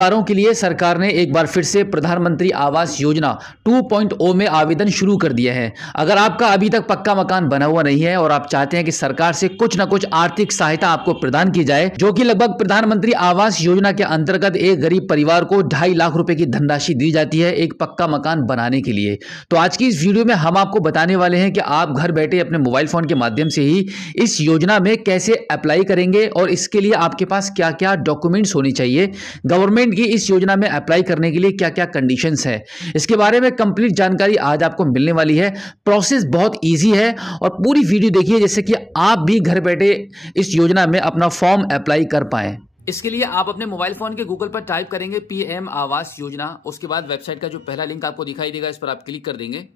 परिवारों के लिए सरकार ने एक बार फिर से प्रधानमंत्री आवास योजना 2.0 में आवेदन शुरू कर दिया है। अगर आपका अभी तक पक्का मकान बना हुआ नहीं है और आप चाहते हैं कि सरकार से कुछ ना कुछ आर्थिक सहायता आपको प्रदान की जाए, जो कि लगभग प्रधानमंत्री आवास योजना के अंतर्गत एक गरीब परिवार को 2.5 लाख रुपए की धनराशि दी जाती है एक पक्का मकान बनाने के लिए। तो आज की इस वीडियो में हम आपको बताने वाले हैं कि आप घर बैठे अपने मोबाइल फोन के माध्यम से ही इस योजना में कैसे अप्लाई करेंगे और इसके लिए आपके पास क्या क्या डॉक्यूमेंट्स होनी चाहिए, गवर्नमेंट की इस योजना में अप्लाई करने के लिए क्या क्या कंडीशंस है, इसके बारे में कंप्लीट जानकारी आज आपको मिलने वाली है। प्रोसेस बहुत इजी है और पूरी वीडियो देखिए जिससे कि आप भी घर बैठे इस योजना में अपना फॉर्म अप्लाई कर पाएं। इसके लिए आप अपने मोबाइल फोन के गूगल पर टाइप करेंगे पीएम आवास योजना। उसके बाद वेबसाइट का जो पहला लिंक आपको दिखाई देगा इस पर आप क्लिक कर देंगे।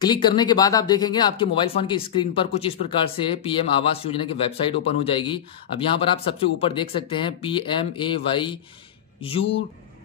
क्लिक करने के बाद आप देखेंगे आपके मोबाइल फोन की स्क्रीन पर कुछ इस प्रकार से पीएम आवास योजना की वेबसाइट ओपन हो जाएगी। अब यहां पर आप सबसे ऊपर देख सकते हैं PMAYU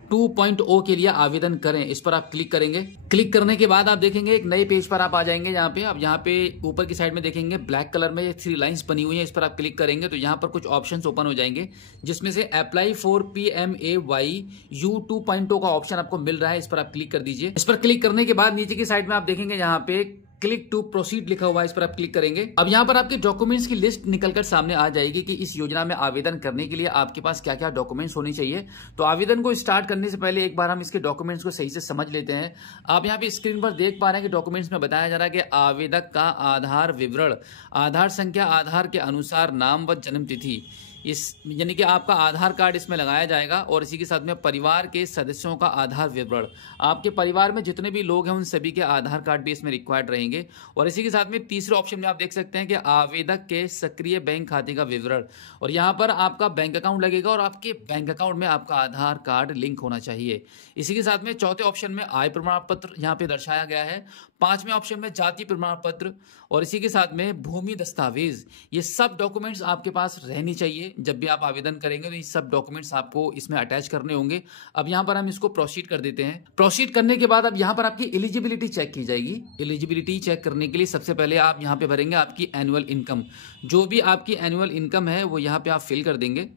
2.0 के लिए आवेदन करें, इस पर आप क्लिक करेंगे। क्लिक करने के बाद आप देखेंगे एक नए पेज पर आप आ जाएंगे। यहाँ पे अब यहाँ पे ऊपर की साइड में देखेंगे ब्लैक कलर में 3 लाइंस बनी हुई हैं, इस पर आप क्लिक करेंगे तो यहाँ पर कुछ ऑप्शंस ओपन हो जाएंगे जिसमें से अप्लाई फॉर PMAYU 2.0 का ऑप्शन आपको मिल रहा है, इस पर आप क्लिक कर दीजिए। इस पर क्लिक करने के बाद नीचे की साइड में आप देखेंगे यहाँ पे क्लिक टू प्रोसीड लिखा हुआ है, इस पर आप क्लिक करेंगे। अब यहाँ पर आपके डॉक्यूमेंट्स की लिस्ट निकलकर सामने आ जाएगी कि इस योजना में आवेदन करने के लिए आपके पास क्या क्या डॉक्यूमेंट्स होने चाहिए। तो आवेदन को स्टार्ट करने से पहले एक बार हम इसके डॉक्यूमेंट्स को सही से समझ लेते हैं। आप यहाँ पे स्क्रीन पर देख पा रहे हैं कि डॉक्यूमेंट्स में बताया जा रहा है कि आवेदक का आधार विवरण, आधार संख्या, आधार के अनुसार नाम व जन्म तिथि, इस यानी कि आपका आधार कार्ड इसमें लगाया जाएगा और इसी के साथ में परिवार के सदस्यों का आधार विवरण, आपके परिवार में जितने भी लोग हैं उन सभी के आधार कार्ड भी इसमें रिक्वायर्ड रहेंगे। और इसी के साथ में तीसरे ऑप्शन में आप देख सकते हैं कि आवेदक के सक्रिय बैंक खाते का विवरण, और यहाँ पर आपका बैंक अकाउंट लगेगा और आपके बैंक अकाउंट में आपका आधार कार्ड लिंक होना चाहिए। इसी के साथ में चौथे ऑप्शन में आय प्रमाण पत्र यहाँ पे दर्शाया गया है। पांचवें ऑप्शन में जाति प्रमाण पत्र और इसी के साथ में भूमि दस्तावेज, ये सब डॉक्यूमेंट्स आपके पास रहनी चाहिए। जब भी आप आवेदन करेंगे तो ये सब डॉक्यूमेंट्स आपको इसमें अटैच करने होंगे। अब यहाँ पर हम इसको प्रोसीड कर देते हैं। प्रोसीड करने के बाद अब यहाँ पर आपकी एलिजिबिलिटी चेक की जाएगी। एलिजिबिलिटी चेक करने के लिए सबसे पहले आप यहाँ पे भरेंगे आपकी एनुअल इनकम, जो भी आपकी एनुअल इनकम है वो यहाँ पे आप फिल कर देंगे।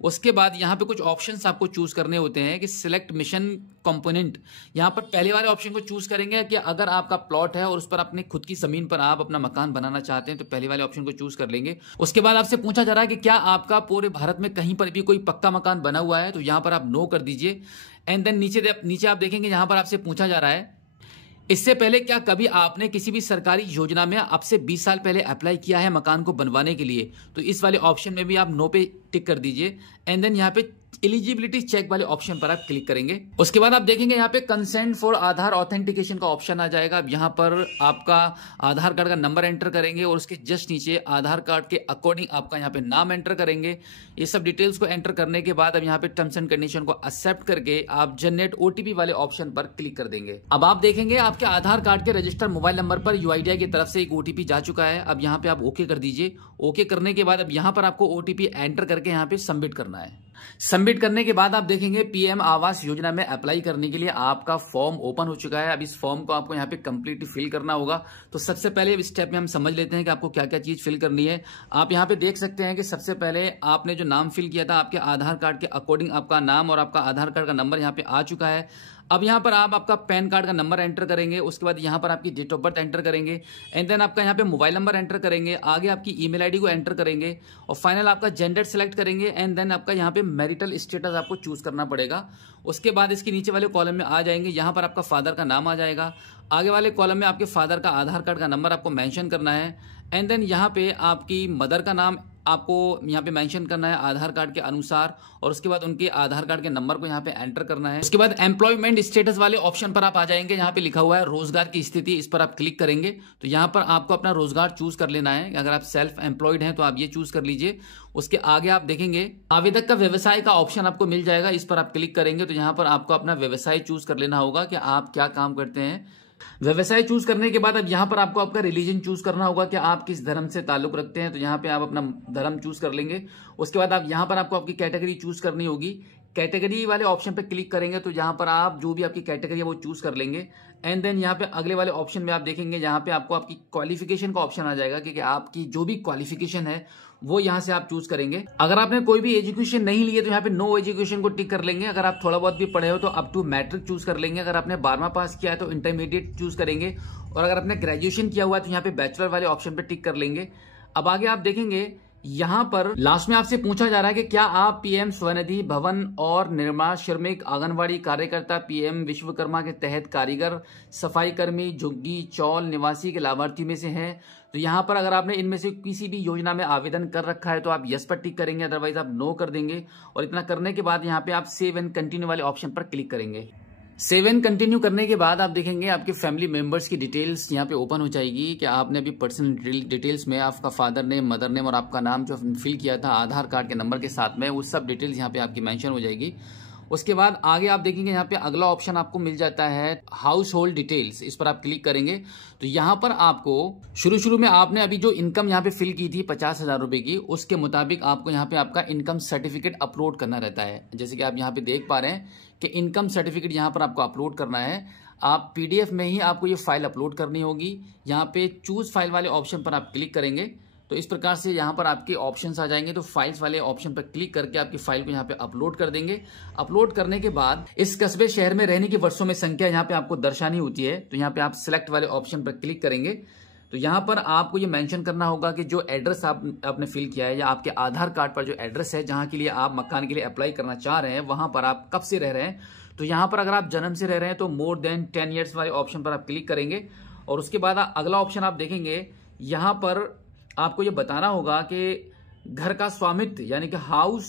उसके बाद यहाँ पे कुछ ऑप्शंस आपको चूज करने होते हैं कि सिलेक्ट मिशन कंपोनेंट, यहाँ पर पहले वाले ऑप्शन को चूज करेंगे कि अगर आपका प्लॉट है और उस पर अपने खुद की जमीन पर आप अपना मकान बनाना चाहते हैं तो पहले वाले ऑप्शन को चूज कर लेंगे। उसके बाद आपसे पूछा जा रहा है कि क्या आपका पूरे भारत में कहीं पर भी कोई पक्का मकान बना हुआ है, तो यहाँ पर आप नो कर दीजिए। एंड देन नीचे आप देखेंगे यहाँ पर आपसे पूछा जा रहा है इससे पहले क्या कभी आपने किसी भी सरकारी योजना में अब से 20 साल पहले अप्लाई किया है मकान को बनवाने के लिए, तो इस वाले ऑप्शन में भी आप नो पे टिक कर दीजिए। एंड देन यहाँ पे एलिजिबिलिटी चेक वाले ऑप्शन पर आप क्लिक करेंगे। उसके बाद आप देखेंगे यहाँ पे कंसेंट फॉर आधार ऑथेंटिकेशन का ऑप्शन आ जाएगा। अब यहाँ पर आपका आधार कार्ड का नंबर एंटर करेंगे और उसके जस्ट नीचे आधार कार्ड के अकॉर्डिंग आपका यहाँ पे नाम एंटर करेंगे। ये सब डिटेल्स को एंटर करने के बाद अब यहाँ पे टर्म्स एंड कंडीशन को एक्सेप्ट करके आप जनरेट ओटीपी वाले ऑप्शन पर क्लिक कर देंगे। अब आप देखेंगे आपके आधार कार्ड के रजिस्टर्ड मोबाइल नंबर पर यूआईडीआई की तरफ से एक ओटीपी जा चुका है। अब यहाँ पे आप ओके कर दीजिए। ओके करने के बाद अब यहाँ पर आपको ओटीपी एंटर करके यहाँ पे सबमिट करना है। सबमिट करने के बाद आप देखेंगे पीएम आवास योजना में अप्लाई करने के लिए आपका फॉर्म ओपन हो चुका है। अब इस फॉर्म को आपको यहाँ पे कंप्लीटली फिल करना होगा। तो सबसे पहले इस स्टेप में हम समझ लेते हैं कि आपको क्या क्या चीज फिल करनी है। आप यहाँ पे देख सकते हैं कि सबसे पहले आपने जो नाम फिल किया था आपके आधार कार्ड के अकॉर्डिंग आपका नाम और आपका आधार कार्ड का नंबर यहाँ पे आ चुका है। अब यहाँ पर आप आपका पैन कार्ड का नंबर एंटर करेंगे। उसके बाद यहाँ पर आपकी डेट ऑफ बर्थ एंटर करेंगे। एंड देन आपका यहाँ पे मोबाइल नंबर एंटर करेंगे। आगे आपकी ईमेल आईडी को एंटर करेंगे और फाइनल आपका जेंडर सेलेक्ट करेंगे। एंड देन आपका यहाँ पे मैरिटल स्टेटस आपको चूज करना पड़ेगा। उसके बाद इसके नीचे वाले कॉलम में आ जाएंगे, यहाँ पर आपका फादर का नाम आ जाएगा। आगे वाले कॉलम में आपके फादर का आधार कार्ड का नंबर आपको मेंशन करना है। एंड देन यहाँ पे आपकी मदर का नाम आपको यहाँ पे मेंशन करना है आधार कार्ड के अनुसार और उसके बाद उनके आधार कार्ड के नंबर को यहाँ पे एंटर करना है। उसके बाद एम्प्लॉयमेंट स्टेटस वाले ऑप्शन पर आप आ जाएंगे। यहाँ पे लिखा हुआ है रोजगार की स्थिति, इस पर आप क्लिक करेंगे तो यहाँ पर आपको अपना रोजगार चूज कर लेना है। अगर आप सेल्फ एम्प्लॉयड हैं तो आप ये चूज कर लीजिए। उसके आगे आप देखेंगे आवेदक का व्यवसाय का ऑप्शन आपको मिल जाएगा, इस पर आप क्लिक करेंगे तो यहाँ पर आपको अपना व्यवसाय चूज कर लेना होगा कि आप क्या काम करते हैं। व्यवसाय चूज करने के बाद अब यहाँ पर आपको आपका रिलीजन चूज करना होगा कि आप किस धर्म से ताल्लुक रखते हैं, तो यहाँ पे आप अपना धर्म चूज कर लेंगे। उसके बाद आप यहाँ पर आपको आपकी कैटेगरी चूज करनी होगी। कैटेगरी वाले ऑप्शन पे क्लिक करेंगे तो यहाँ पर आप जो भी आपकी कैटेगरी है वो चूज कर लेंगे। एंड देन यहाँ पे अगले वाले ऑप्शन में आप देखेंगे यहाँ पे आपको आपकी क्वालिफिकेशन का ऑप्शन आ जाएगा कि आपकी जो भी क्वालिफिकेशन है वो यहाँ से आप चूज करेंगे। अगर आपने कोई भी एजुकेशन नहीं ली है तो यहाँ पे नो एजुकेशन को टिक कर लेंगे। अगर आप थोड़ा बहुत भी पढ़े हो तो अप टू मैट्रिक चूज कर लेंगे। अगर आपने 12वां पास किया है तो इंटरमीडिएट चूज करेंगे। और अगर आपने ग्रेजुएशन किया हुआ है तो यहाँ पे बैचलर वाले ऑप्शन पे टिक कर लेंगे। अब आगे आप देखेंगे यहाँ पर लास्ट में आपसे पूछा जा रहा है कि क्या आप पीएम स्वनिधि भवन और निर्माण श्रमिक आंगनवाड़ी कार्यकर्ता, पीएम विश्वकर्मा के तहत कारीगर, सफाई कर्मी, झुग्गी चौल निवासी के लाभार्थी में से हैं। तो यहाँ पर अगर आपने इनमें से किसी भी योजना में आवेदन कर रखा है तो आप यस पर टिक करेंगे, अदरवाइज आप नो कर देंगे। और इतना करने के बाद यहाँ पे आप सेव एंड कंटिन्यू वाले ऑप्शन पर क्लिक करेंगे। सेव एंड कंटिन्यू करने के बाद आप देखेंगे आपके फैमिली मेंबर्स की डिटेल्स यहाँ पे ओपन हो जाएगी कि आपने अभी पर्सनल डिटेल्स में आपका फादर नेम, मदर नेम और आपका नाम जो फिल किया था आधार कार्ड के नंबर के साथ में, वो सब डिटेल्स यहाँ पे आपकी मेंशन हो जाएगी। उसके बाद आगे आप देखेंगे यहाँ पे अगला ऑप्शन आपको मिल जाता है हाउस होल्ड डिटेल्स। इस पर आप क्लिक करेंगे तो यहाँ पर आपको शुरू में आपने अभी जो इनकम यहाँ पे फिल की थी 50,000 रुपए की, उसके मुताबिक आपको यहाँ पे आपका इनकम सर्टिफिकेट अपलोड करना रहता है। जैसे कि आप यहाँ पे देख पा रहे हैं कि इनकम सर्टिफिकेट यहाँ पर आपको अपलोड करना है। आप पीडीएफ में ही आपको ये फाइल अपलोड करनी होगी। यहाँ पे चूज फाइल वाले ऑप्शन पर आप क्लिक करेंगे तो इस प्रकार से यहाँ पर आपके ऑप्शंस आ जाएंगे। तो फाइल्स वाले ऑप्शन पर क्लिक करके आपकी फाइल को यहाँ पे अपलोड कर देंगे। अपलोड करने के बाद इस कस्बे शहर में रहने की वर्षों में संख्या यहाँ पे आपको दर्शानी होती है। तो यहाँ पे आप सिलेक्ट वाले ऑप्शन पर क्लिक करेंगे तो यहाँ पर आपको ये मेंशन करना होगा कि जो एड्रेस आपने फिल किया है या आपके आधार कार्ड पर जो एड्रेस है जहाँ के लिए आप मकान के लिए अप्लाई करना चाह रहे हैं, वहां पर आप कब से रह रहे हैं। तो यहाँ पर अगर आप जन्म से रह रहे हैं तो मोर देन 10 ईयर्स वाले ऑप्शन पर आप क्लिक करेंगे। और उसके बाद अगला ऑप्शन आप देखेंगे यहाँ पर आपको ये बताना होगा कि घर का स्वामित्व यानी कि हाउस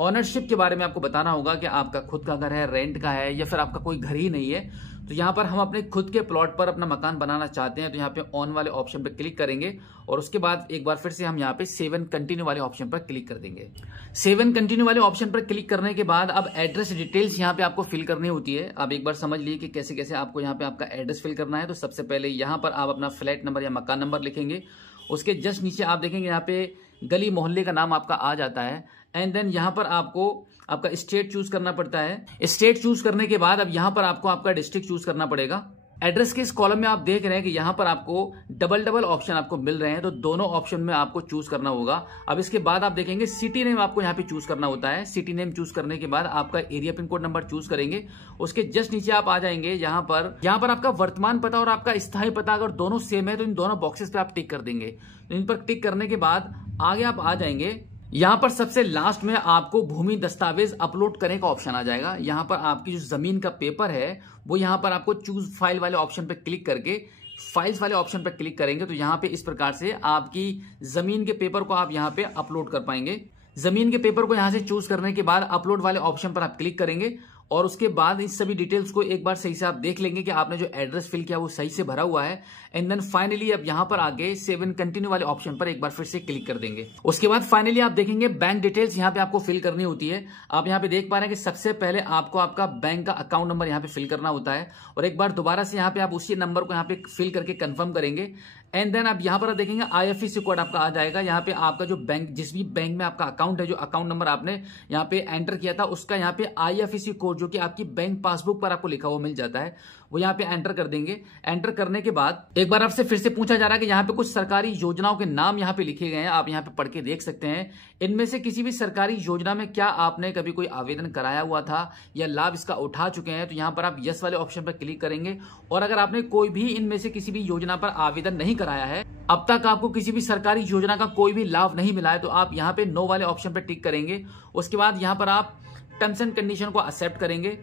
ओनरशिप के बारे में आपको बताना होगा कि आपका खुद का घर है, रेंट का है या फिर आपका कोई घर ही नहीं है। तो यहाँ पर हम अपने खुद के प्लॉट पर अपना मकान बनाना चाहते हैं तो यहाँ पे ऑन वाले ऑप्शन पर क्लिक करेंगे। और उसके बाद एक बार फिर से हम यहाँ पे सेव एंड कंटिन्यू वाले ऑप्शन पर क्लिक कर देंगे। सेव एंड कंटिन्यू वाले ऑप्शन पर क्लिक करने के बाद अब एड्रेस डिटेल्स यहाँ पे आपको फिल करनी होती है। आप एक बार समझ लीजिए कि कैसे कैसे आपको यहाँ पे आपका एड्रेस फिल करना है। तो सबसे पहले यहाँ पर आप अपना फ्लैट नंबर या मकान नंबर लिखेंगे। उसके जस्ट नीचे आप देखेंगे यहाँ पे गली मोहल्ले का नाम आपका आ जाता है। एंड देन यहाँ पर आपको आपका स्टेट चूज करना पड़ता है। स्टेट चूज करने के बाद अब यहाँ पर आपको आपका डिस्ट्रिक्ट चूज करना पड़ेगा। एड्रेस के इस कॉलम में आप देख रहे हैं कि यहाँ पर आपको डबल ऑप्शन आपको मिल रहे हैं। तो दोनों ऑप्शन में आपको चूज करना होगा। अब इसके बाद आप देखेंगे सिटी नेम आपको यहाँ पे चूज करना होता है। सिटी नेम चूज करने के बाद आपका area pin code number choose करेंगे। उसके जस्ट नीचे आप आ जाएंगे यहाँ पर आपका वर्तमान पता और आपका स्थायी पता अगर दोनों सेम है तो इन दोनों बॉक्सेस पे आप टिक कर देंगे। तो इन पर टिक करने के बाद आगे आप आ जाएंगे। यहाँ पर सबसे लास्ट में आपको भूमि दस्तावेज अपलोड करने का ऑप्शन आ जाएगा। यहाँ पर आपकी जो जमीन का पेपर है वो यहाँ पर आपको चूज फाइल वाले ऑप्शन पर क्लिक करके फाइल्स वाले ऑप्शन पर क्लिक करेंगे तो यहाँ पे इस प्रकार से आपकी जमीन के पेपर को आप यहाँ पे अपलोड कर पाएंगे। जमीन के पेपर को यहाँ से चूज करने के बाद अपलोड वाले ऑप्शन पर आप क्लिक करेंगे और उसके बाद इस सभी डिटेल्स को एक बार सही से आप देख लेंगे कि आपने जो एड्रेस फिल किया वो सही से भरा हुआ है। एंड देन फाइनली अब यहाँ पर आगे सेव एंड कंटिन्यू वाले ऑप्शन पर एक बार फिर से क्लिक कर देंगे। उसके बाद फाइनली आप देखेंगे बैंक डिटेल्स यहाँ पे आपको फिल करनी होती है। आप यहाँ पे देख पा रहे हैं कि सबसे पहले आपको आपका बैंक का अकाउंट नंबर यहाँ पे फिल करना होता है और एक बार दोबारा से यहाँ पे आप उसी नंबर को यहाँ पे फिल करके कंफर्म करेंगे। एंड देन आप यहाँ पर देखेंगे IFSC कोड आपका आ जाएगा। यहाँ पे आपका जो बैंक जिस भी बैंक में आपका अकाउंट है, जो अकाउंट नंबर आपने यहाँ पे एंटर किया था उसका यहाँ पे IFSC कोड जो कि आपकी बैंक पासबुक पर आपको लिखा हुआ मिल जाता है, वो यहाँ पे एंटर कर देंगे। एंटर करने के बाद एक बार आपसे फिर से पूछा जा रहा है कि यहाँ पे कुछ सरकारी योजनाओं के नाम यहाँ पे लिखे गए हैं, आप यहाँ पे पढ़ के देख सकते हैं। इनमें से किसी भी सरकारी योजना में क्या आपने कभी कोई आवेदन कराया हुआ था या लाभ इसका उठा चुके हैं, तो यहाँ पर आप यस वाले ऑप्शन पर क्लिक करेंगे। और अगर आपने कोई भी इनमें से किसी भी योजना पर आवेदन नहीं कराया है, अब तक आपको किसी भी सरकारी योजना का कोई भी लाभ नहीं मिला है, तो आप यहाँ पे नो वाले ऑप्शन पर टिक करेंगे। उसके बाद यहाँ पर आप टर्म्स एंड कंडीशन को एक्सेप्ट करेंगे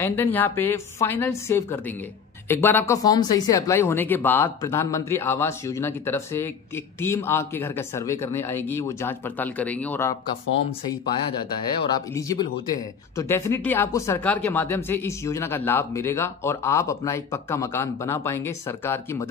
एंड देन यहाँ पे फाइनल सेव कर देंगे। एक बार आपका फॉर्म सही से अप्लाई होने के बाद प्रधानमंत्री आवास योजना की तरफ से एक टीम आपके घर का सर्वे करने आएगी, वो जांच पड़ताल करेंगे और आपका फॉर्म सही पाया जाता है और आप एलिजिबल होते हैं तो डेफिनेटली आपको सरकार के माध्यम से इस योजना का लाभ मिलेगा और आप अपना एक पक्का मकान बना पाएंगे सरकार की मदद